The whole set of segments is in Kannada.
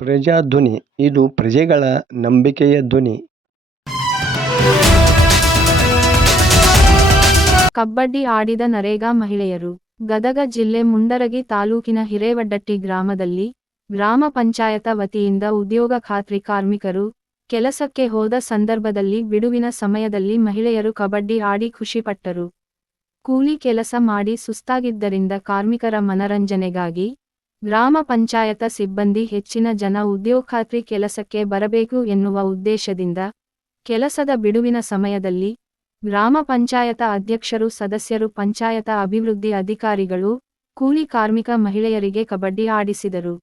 ಪ್ರಜಾಧ್ವನಿ ಇದು ಪ್ರಜೆಗಳ ನಂಬಿಕೆಯ ಧ್ವನಿ. ಕಬಡ್ಡಿ ಆಡಿದ ನರೇಗಾ ಮಹಿಳೆಯರು. ಗದಗ ಜಿಲ್ಲೆ ಮುಂಡರಗಿ ತಾಲೂಕಿನ ಹಿರೇವಡ್ಡಟ್ಟಿ ಗ್ರಾಮದಲ್ಲಿ ಗ್ರಾಮ ಪಂಚಾಯತ ವತಿಯಿಂದ ಉದ್ಯೋಗ ಖಾತ್ರಿ ಕಾರ್ಮಿಕರು ಕೆಲಸಕ್ಕೆ ಹೋದ ಸಂದರ್ಭದಲ್ಲಿ ಬಿಡುವಿನ ಸಮಯದಲ್ಲಿ ಮಹಿಳೆಯರು ಕಬಡ್ಡಿ ಆಡಿ ಖುಷಿಪಟ್ಟರು. ಕೂಲಿ ಕೆಲಸ ಮಾಡಿ ಸುಸ್ತಾಗಿದ್ದರಿಂದ ಕಾರ್ಮಿಕರ ಮನರಂಜನೆಗಾಗಿ ಗ್ರಾಮ ಪಂಚಾಯತ ಸಿಬ್ಬಂದಿ ಹೆಚ್ಚಿನ ಜನ ಉದ್ಯೋಗಖಾತ್ರಿ ಕೆಲಸಕ್ಕೆ ಬರಬೇಕು ಎನ್ನುವ ಉದ್ದೇಶದಿಂದ ಕೆಲಸದ ಬಿಡುವಿನ ಸಮಯದಲ್ಲಿ ಗ್ರಾಮ ಪಂಚಾಯತ ಅಧ್ಯಕ್ಷರು ಸದಸ್ಯರು ಪಂಚಾಯತ ಅಭಿವೃದ್ಧಿ ಅಧಿಕಾರಿಗಳು ಕೂಲಿ ಕಾರ್ಮಿಕ ಮಹಿಳೆಯರಿಗೆ ಕಬಡ್ಡಿ ಆಡಿಸಿದರು.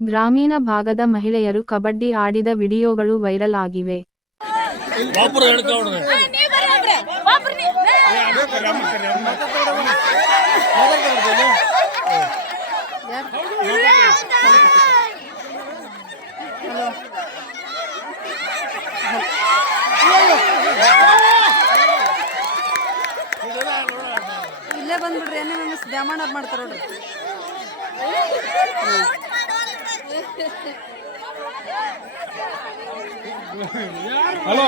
ಗ್ರಾಮೀಣ ಭಾಗದ ಮಹಿಳೆಯರು ಕಬಡ್ಡಿ ಆಡಿದ ವಿಡಿಯೋಗಳು ವೈರಲ್ ಆಗಿವೆ. ಇಲ್ಲೇ ಬಂದ್ಬಿಡ್ರಿ NMMS ದ್ಯಾಮಣ್ಣವ್ರು ಮಾಡ್ತಾರ ನೋಡ್ರಿ. ಹಲೋ